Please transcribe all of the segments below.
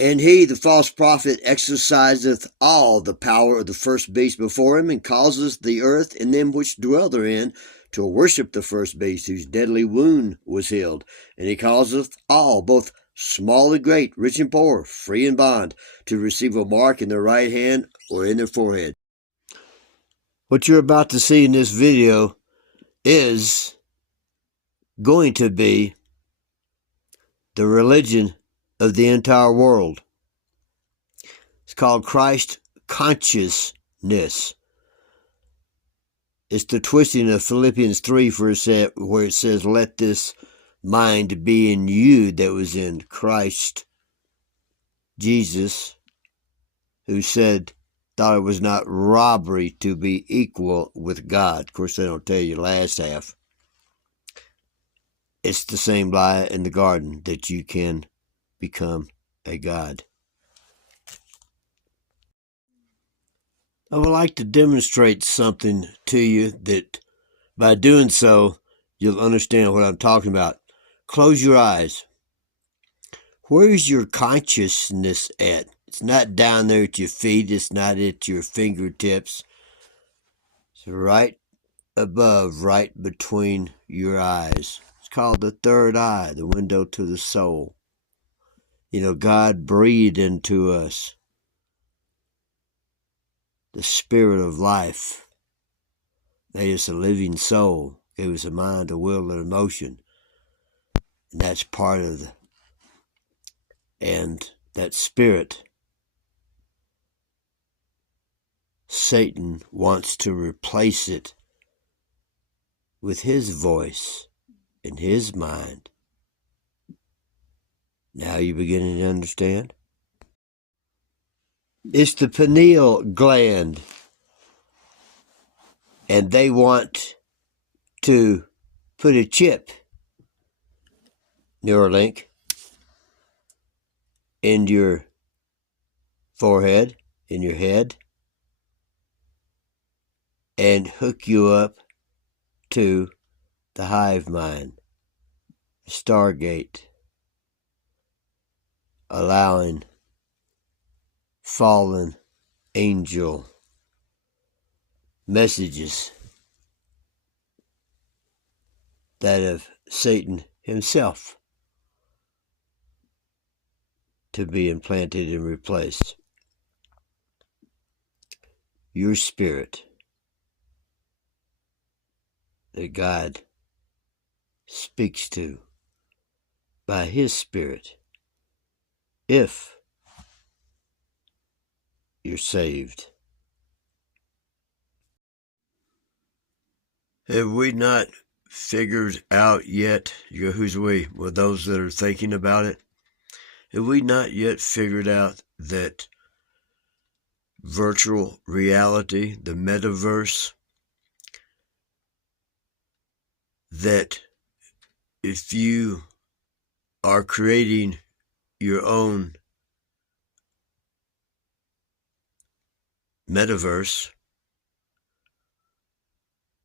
And he, the false prophet, exerciseth all the power of the first beast before him, and causeth the earth and them which dwell therein to worship the first beast, whose deadly wound was healed. And he causeth all, both small and great, rich and poor, free and bond, to receive a mark in their right hand or in their forehead. What you're about to see in this video is going to be the religion of the entire world. It's called Christ consciousness. It's the twisting of Philippians 3 where it says, let this mind be in you that was in Christ Jesus, who thought it was not robbery to be equal with God. Of course, they don't tell you the last half. It's the same lie in the garden, that you can become a god. I would like to demonstrate something to you that by doing so, you'll understand what I'm talking about. Close your eyes. Where is your consciousness at? It's not down there at your feet. It's not at your fingertips. It's right above, right between your eyes. It's called the third eye, the window to the soul. You know, God breathed into us the spirit of life, made us a living soul, gave us a mind, a will, and emotion. And that's part of and that spirit, Satan wants to replace it with his voice and his mind. Now you're beginning to understand? It's the pineal gland, and they want to put a chip, Neuralink, in your forehead, in your head, and hook you up to the hive mind, Stargate, allowing fallen angel messages that of Satan himself to be implanted and replaced. Your spirit that God speaks to by his spirit, if you're saved. Have we not figured out yet, who's we? Well, those that are thinking about it, have we not yet figured out that virtual reality, the metaverse, that if you are creating your own metaverse,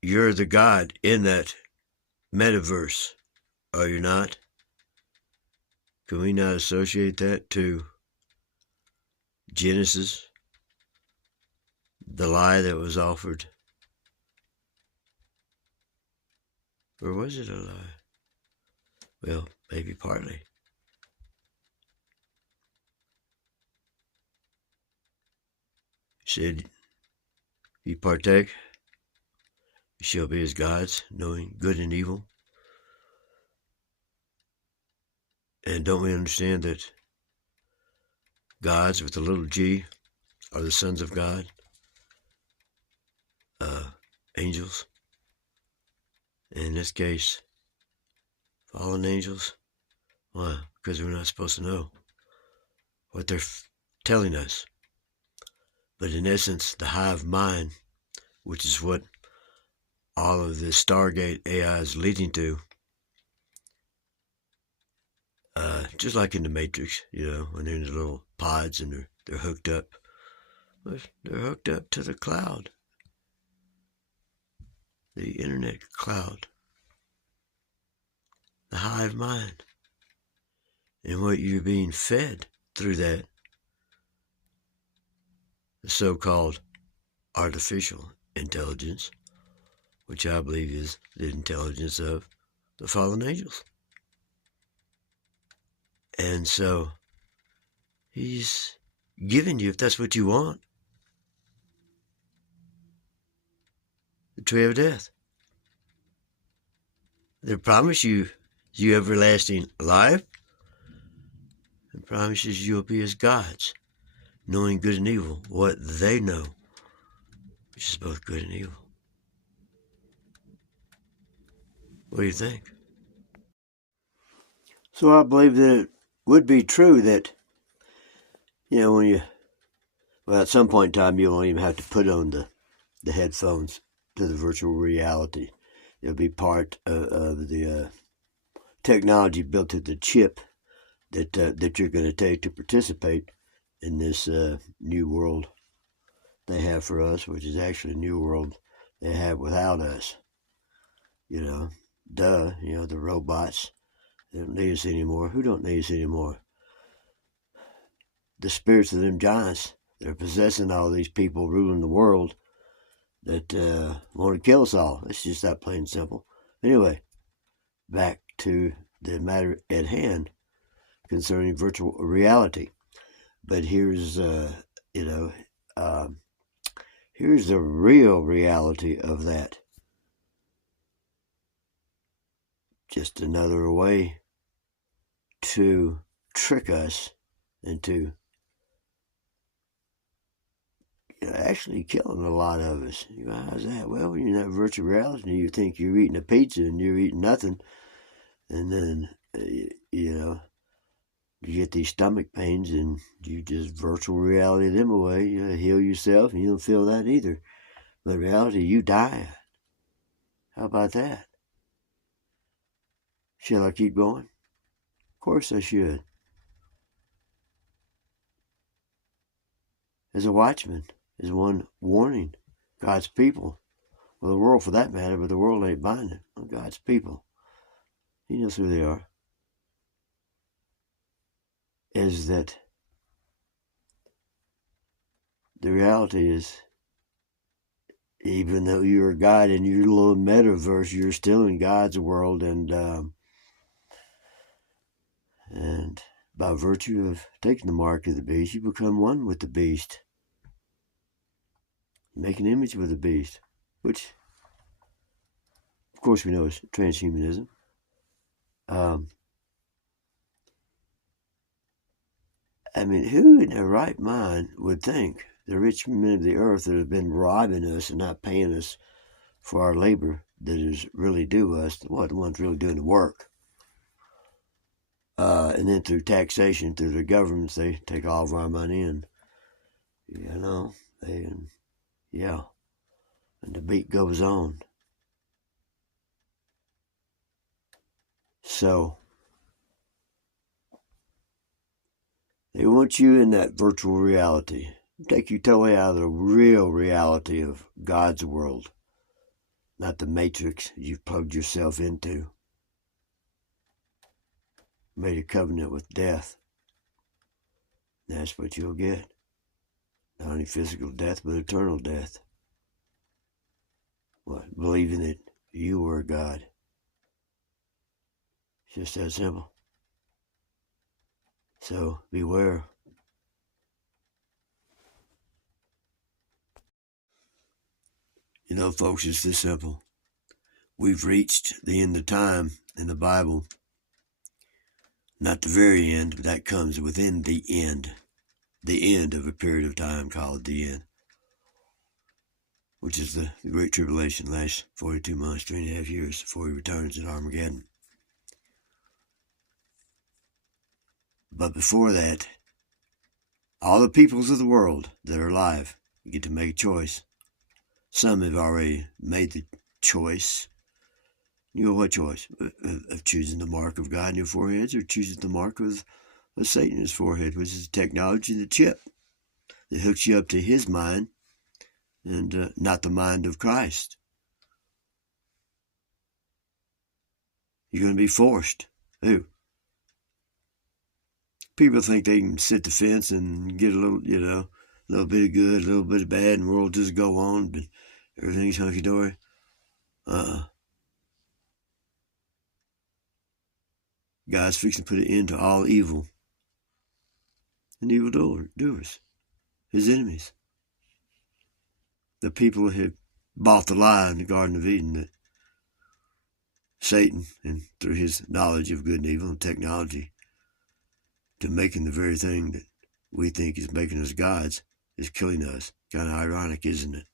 you're the God in that metaverse, are you not? Can we not associate that to Genesis, the lie that was offered? Or was it a lie? Well, maybe partly. He said, you partake, you shall be as gods, knowing good and evil. And don't we understand that gods with a little g are the sons of God? Angels. In this case, fallen angels. Why? Because we're not supposed to know what they're telling us. But in essence, the hive mind, which is what all of this Stargate AI is leading to, just like in the Matrix, when they're in the little pods and they're hooked up. They're hooked up to the cloud, the internet cloud, the hive mind, and what you're being fed through that, the so-called artificial intelligence, which I believe is the intelligence of the fallen angels. And so he's giving you, if that's what you want, the tree of death. They promise you everlasting life, and promises you'll be as gods, knowing good and evil, what they know, which is both good and evil. What do you think? So I believe that it would be true that, when at some point in time, you won't even have to put on the headphones to the virtual reality. It'll be part of the technology built into the chip that you're going to take to participate in this new world they have for us, which is actually a new world they have without us. The robots, they don't need us anymore. Who don't need us anymore? The spirits of them giants that are possessing all these people ruling the world that want to kill us all. It's just that plain and simple. Anyway, back to the matter at hand concerning virtual reality. But here's here's the real reality of that. Just another way to trick us into actually killing a lot of us. How's that? Well, when you're in that virtual reality, you think you're eating a pizza and you're eating nothing, and then you get these stomach pains and you just virtual reality them away. You heal yourself and you don't feel that either. But in reality, you die. How about that? Shall I keep going? Of course I should. As a watchman, as one warning God's people, or the world for that matter, but the world ain't binding on God's people. He knows who they are. Is that the reality is, even though you're a God in your little metaverse, you're still in God's world, and by virtue of taking the mark of the beast, you become one with the beast. Make an image with the beast, which, of course, we know is transhumanism. Who in their right mind would think the rich men of the earth that have been robbing us and not paying us for our labor that is really due us, the ones really doing the work, and then through taxation, through the governments, they take all of our money and, and the beat goes on. So, they want you in that virtual reality. Take you totally out of the real reality of God's world, not the matrix you've plugged yourself into. Made a covenant with death. That's what you'll get. Not only physical death, but eternal death. What? Believing that you were God. It's just that simple. So beware. Folks, it's this simple. We've reached the end of time in the Bible. Not the very end, but that comes within the end. The end of a period of time called the end, which is the Great Tribulation, lasts 42 months, 3.5 years before he returns at Armageddon. But before that, all the peoples of the world that are alive get to make a choice. Some have already made the choice. What choice? Of choosing the mark of God in your foreheads, or choosing the mark of Satan in his forehead, which is the technology, the chip that hooks you up to his mind and not the mind of Christ. You're going to be forced. Who? People think they can sit the fence and get a little, a little bit of good, a little bit of bad, and the world just go on, but everything's hunky-dory. God's fixing to put an end to all evil and evildoers, his enemies. The people who had bought the lie in the Garden of Eden that Satan, and through his knowledge of good and evil and technology, to making the very thing that we think is making us gods, is killing us. Kind of ironic, isn't it?